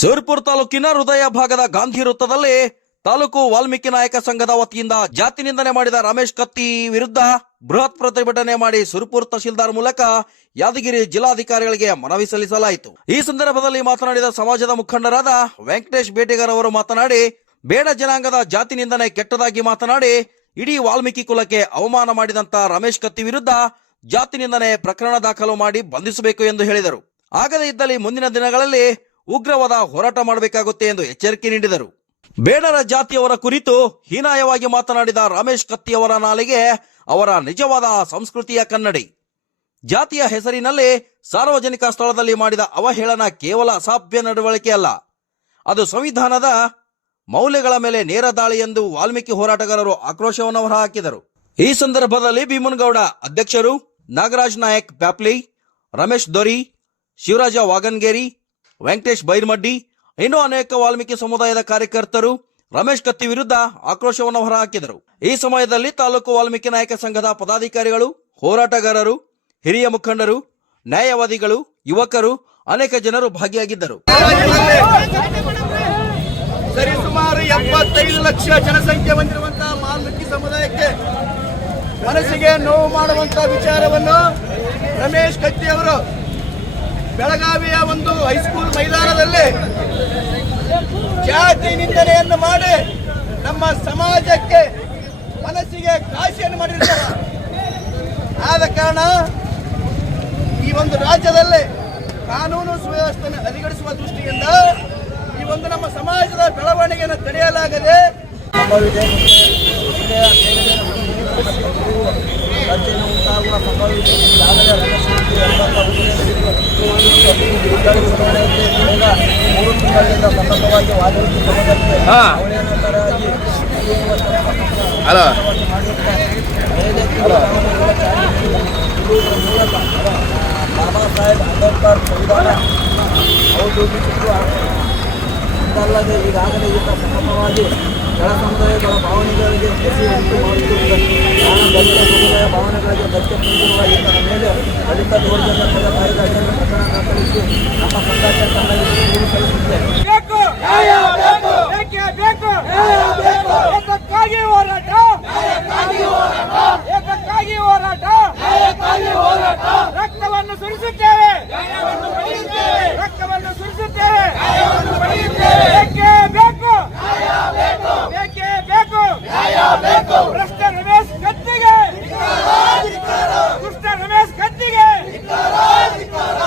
ಸುರ್ಪುರ್ ತಾಲೂಕಿನ ಹೃದಯ ಭಾಗದ ಗಾಂಧಿ ವೃತ್ತದಲ್ಲಿ ತಾಲೂಕು ವಾಲ್ಮೀಕಿ ನಾಯಕ ಸಂಘದ ವತಿಯಿಂದ ಜಾತಿ ನಿಂದನೆ ಮಾಡಿದ ರಮೇಶ್ ಕತ್ತಿ ವಿರುದ್ಧ ಬೃಹತ್ ಪ್ರತಿಭಟನೆ ಮಾಡಿ ಸುರ್ಪುರ್ ತಹಶೀಲ್ದಾರ್ ಮೂಲಕ ಯಾದಗಿರಿ ಜಿಲ್ಲಾಧಿಕಾರಿಗಳಿಗೆ ಮನವಿ ಸಲ್ಲಿಸಲಾಯಿತು. ಈ ಸಂದರ್ಭದಲ್ಲಿ ಮಾತನಾಡಿದ ಸಮಾಜದ ಮುಖಂಡರಾದ ವೆಂಕಟೇಶ್ ಬೇಟೆಗಾರ್ ಅವರು ಮಾತನಾಡಿ, ಬೇಡ ಜನಾಂಗದ ಜಾತಿ ನಿಂದನೆ ಕೆಟ್ಟದಾಗಿ ಮಾತನಾಡಿ ಇಡೀ ವಾಲ್ಮೀಕಿ ಕುಲಕ್ಕೆ ಅವಮಾನ ಮಾಡಿದಂತ ರಮೇಶ್ ಕತ್ತಿ ವಿರುದ್ಧ ಜಾತಿ ನಿಂದನೆ ಪ್ರಕರಣ ದಾಖಲು ಮಾಡಿ ಬಂಧಿಸಬೇಕು ಎಂದು ಹೇಳಿದರು. ಆಗದೇ ಇದ್ದಲ್ಲಿ ಮುಂದಿನ ದಿನಗಳಲ್ಲಿ ಉಗ್ರವಾದ ಹೋರಾಟ ಮಾಡಬೇಕಾಗುತ್ತೆ ಎಂದು ಎಚ್ಚರಿಕೆ ನೀಡಿದರು. ಬೇಡರ ಜಾತಿಯವರ ಕುರಿತು ಹೀನಾಯವಾಗಿ ಮಾತನಾಡಿದ ರಮೇಶ್ ಕತ್ತಿಯವರ ನಾಲಿಗೆ ಅವರ ನಿಜವಾದ ಸಂಸ್ಕೃತಿಯ ಕನ್ನಡಿ. ಜಾತಿಯ ಹೆಸರಿನಲ್ಲಿ ಸಾರ್ವಜನಿಕ ಸ್ಥಳದಲ್ಲಿ ಮಾಡಿದ ಅವಹೇಳನ ಕೇವಲ ಅಸಭ್ಯ ನಡವಳಿಕೆ ಅಲ್ಲ, ಅದು ಸಂವಿಧಾನದ ಮೌಲ್ಯಗಳ ಮೇಲೆ ನೇರ ದಾಳಿ ಎಂದು ವಾಲ್ಮೀಕಿ ಹೋರಾಟಗಾರರು ಆಕ್ರೋಶವನ್ನು ಹೊರಹಾಕಿದರು. ಈ ಸಂದರ್ಭದಲ್ಲಿ ಭೀಮನಗೌಡ ಅಧ್ಯಕ್ಷರು, ನಾಗರಾಜ್ ನಾಯಕ್ ಪ್ಯಾಪ್ಲಿ, ರಮೇಶ್ ದೊರಿ, ಶಿವರಾಜ ವಾಗನ್ಗೇರಿ, ವೆಂಕಟೇಶ್ ಬೈರ್ಮಡ್ಡಿ, ಇನ್ನೂ ಅನೇಕ ವಾಲ್ಮೀಕಿ ಸಮುದಾಯದ ಕಾರ್ಯಕರ್ತರು ರಮೇಶ್ ಕತ್ತಿ ವಿರುದ್ಧ ಆಕ್ರೋಶವನ್ನು ಹೊರಹಾಕಿದರು. ಈ ಸಮಯದಲ್ಲಿ ತಾಲೂಕು ವಾಲ್ಮೀಕಿ ನಾಯಕ ಸಂಘದ ಪದಾಧಿಕಾರಿಗಳು, ಹೋರಾಟಗಾರರು, ಹಿರಿಯ ಮುಖಂಡರು, ನ್ಯಾಯವಾದಿಗಳು, ಯುವಕರು, ಅನೇಕ ಜನರು ಭಾಗಿಯಾಗಿದ್ದರು. ಸರಿಸುಮಾರು 75 ಲಕ್ಷ ಜನಸಂಖ್ಯೆ ಹೊಂದಿರುವಂತಹ ವಾಲ್ಮೀಕಿ ಸಮುದಾಯಕ್ಕೆ ಮನಸ್ಸಿಗೆ ನೋವು ಮಾಡುವಂತಹ ವಿಚಾರವನ್ನು ರಮೇಶ್ ಕತ್ತಿ ಅವರು ಬೆಳಗಾವಿಯ ಒಂದು ಹೈಸ್ಕೂಲ್ ಮೈದಾನದಲ್ಲಿ ಜಾತಿ ನಿಂದನೆಯನ್ನು ಮಾಡಿ ನಮ್ಮ ಸಮಾಜಕ್ಕೆ ಮನಸ್ಸಿಗೆ ಕಾಶಿಯನ್ನು ಮಾಡಿರ್ತಾರೆ. ಆದ ಕಾರಣ ಈ ಒಂದು ರಾಜ್ಯದಲ್ಲಿ ಕಾನೂನು ಸುವ್ಯವಸ್ಥೆಯನ್ನು ಹದಗೆಡಿಸುವ ದೃಷ್ಟಿಯಿಂದ ಈ ಒಂದು ನಮ್ಮ ಸಮಾಜದ ಬೆಳವಣಿಗೆಯನ್ನು ತಡೆಯಲಾಗದೆ ಉಂಟಾಗುವ ಸಂಭವಿತ ಮೂರು ತಿಂಗಳಿಂದ ಸತತವಾಗಿ ವಾಲ್ಮೀಕಿ ಸಮಾಜಕ್ಕೆ ಬಾಬಾ ಸಾಹೇಬ್ ಅಂಬೇಡ್ಕರ್ ಸಂವಿಧಾನ ಔದ್ಯೋಗಿಸಿದ್ದು ಇದಲ್ಲದೆ ಈಗಾಗಲೇ ಈಗ ಸತತವಾಗಿ ಕೆಳ ಸಮುದಾಯಗಳ ಭಾವನೆಗಳಿಗೆ ಕಸಿ ಉಂಟು ಮಾಡುತ್ತಿರುವುದು ಕಾರಣ ದಲಿತ ಸಮುದಾಯ ಭಾವನೆಗಳಿಗೆ ಧಕ್ಕೆ ತಂದಿರುವ ಈತನ ಮೇಲೆ ದಲಿತ ದೌರ್ಜನ್ಯ ಪದಕಾರಿದ ಪ್ರಕರಣ ದಾಖಲಿಸಿ ನಮ್ಮ ಸಂಘಟನೆ